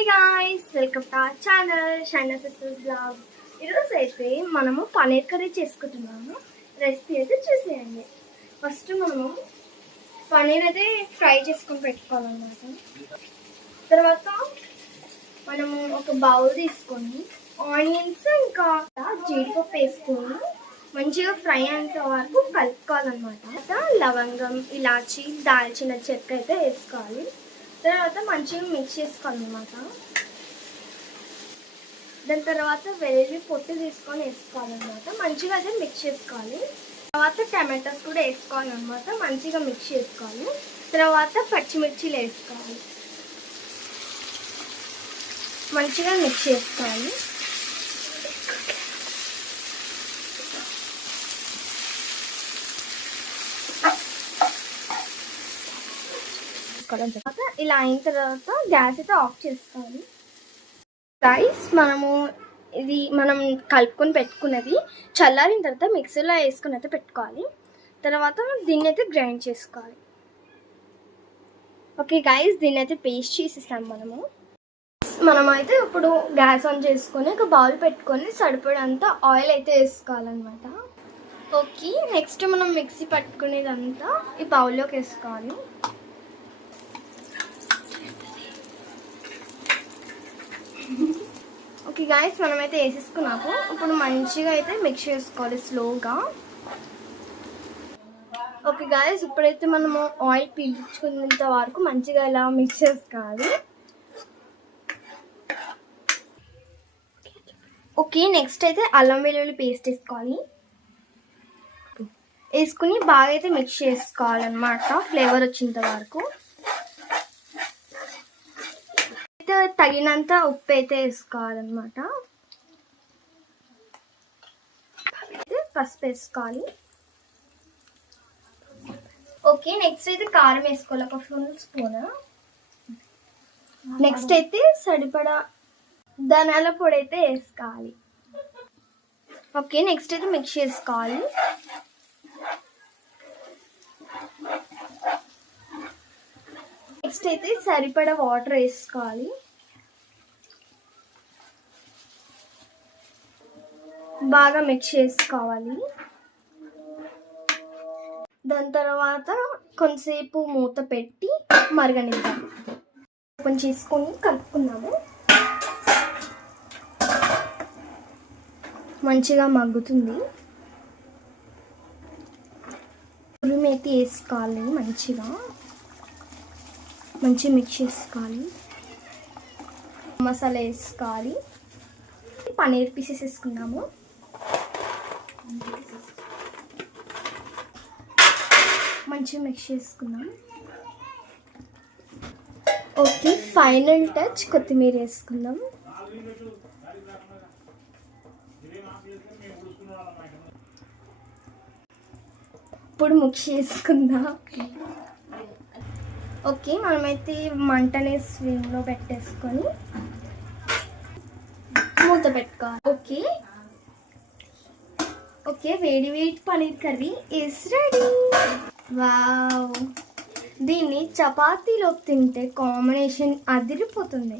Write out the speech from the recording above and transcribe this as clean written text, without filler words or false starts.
Hi guys, welcome to our channel Shaina sisters blogs. ఈరోజు అయితే మనము పన్నీర్ కర్రీ చేసుకుంటున్నాము. రెసిపీ అయితే చూసేయండి. ఫస్ట్ మనము పన్నీర్ అయితే ఫ్రై చేసుకొని పెట్టుకోవాలన్నమాట. తర్వాత మనము ఒక బౌల్ తీసుకొని ఆనియన్స్ ఇంకా జీడిపప్పు వేసుకొని మంచిగా ఫ్రై అయ్యేంత వరకు కలుపుకోవాలన్నమాట. లవంగం, ఇలాచి, దాల్చిన చెక్క అయితే వేసుకోవాలి. తర్వాత మంచిగా మిక్స్ చేసుకోవాలన్నమాట. దాని తర్వాత వెల్లుల్లి పొట్టు తీసుకొని వేసుకోవాలన్నమాట. మంచిగా అయితే మిక్స్ చేసుకోవాలి. తర్వాత టమాటోస్ కూడా వేసుకోవాలన్నమాట. మంచిగా మిక్స్ చేసుకోవాలి. తర్వాత పచ్చిమిర్చిలు వేసుకోవాలి. మంచిగా మిక్స్ చేసుకోవాలి. తర్వాత ఇలా అయిన తర్వాత గ్యాస్ అయితే ఆఫ్ చేసుకోవాలి. గైస్, మనం కలుపుకొని పెట్టుకున్నది చల్లారిన తర్వాత మిక్సీలో వేసుకుని అయితే పెట్టుకోవాలి. తర్వాత దీన్ని అయితే గ్రైండ్ చేసుకోవాలి. ఓకే గైస్, దీన్ని అయితే పేస్ట్ చేసేసాం. మనమైతే ఇప్పుడు గ్యాస్ ఆన్ చేసుకొని ఒక బౌల్ పెట్టుకొని సరిపడంత ఆయిల్ అయితే వేసుకోవాలన్నమాట. ఓకే, నెక్స్ట్ మనం మిక్సీ పట్టుకునేదంతా ఈ బౌల్లోకి వేసుకోవాలి. ఓకే గాయస్, మనమైతే వేసేసుకున్నాము. ఇప్పుడు మంచిగా అయితే మిక్స్ చేసుకోవాలి స్లోగా. ఓకే గాయస్, ఇప్పుడైతే మనము ఆయిల్ పీల్చుకునేంత వరకు మంచిగా ఇలా మిక్స్ చేసుకోవాలి. ఓకే, నెక్స్ట్ అయితే అల్లం వెల్లుల్లి పేస్ట్ వేసుకుని బాగా అయితే మిక్స్ చేసుకోవాలన్నమాట, ఫ్లేవర్ వచ్చేంత వరకు. తగినంత ఉప్పు అయితే వేసుకోవాలన్నమాట. పసుపు వేసుకోవాలి. ఓకే, నెక్స్ట్ అయితే కారం వేసుకోవాలి, ఒక ఫుల్ స్పూన్. నెక్స్ట్ అయితే సరిపడా ధనియాల పొడి అయితే వేసుకోవాలి. ఓకే, నెక్స్ట్ అయితే మిక్స్ చేసుకోవాలి. నెక్స్ట్ అయితే సరిపడా వాటర్ వేసుకోవాలి. బాగా మిక్స్ చేసుకోవాలి. దాని తర్వాత కొంతసేపు మూత పెట్టి మరగనిద్దాం. ఓపెన్ చేసుకొని కలుపుకున్నాము. మంచిగా మగ్గుతుంది. ఉల్లిమేతి వేసుకోవాలి. మంచిగా మిక్స్ చేసుకోవాలి. మసాలా వేసుకోవాలి. పన్నీర్ పీసెస్ వేసుకున్నాము. మంచిగా మిక్స్ చేసుకున్నాం. ఓకే, ఫైనల్ టచ్ కొత్తిమీర వేసుకుందాం. ఇప్పుడు మిక్స్ చేసుకుందాం. ఓకే, మనమైతే మంటని స్విమ్లో పెట్టేసుకొని మూత పెట్టుకోవాలి. ఓకే, వేడి paneer curry is ready. Wow, దీన్ని చపాతీలోకి తింటే కాంబినేషన్ అదిరిపోతుంది.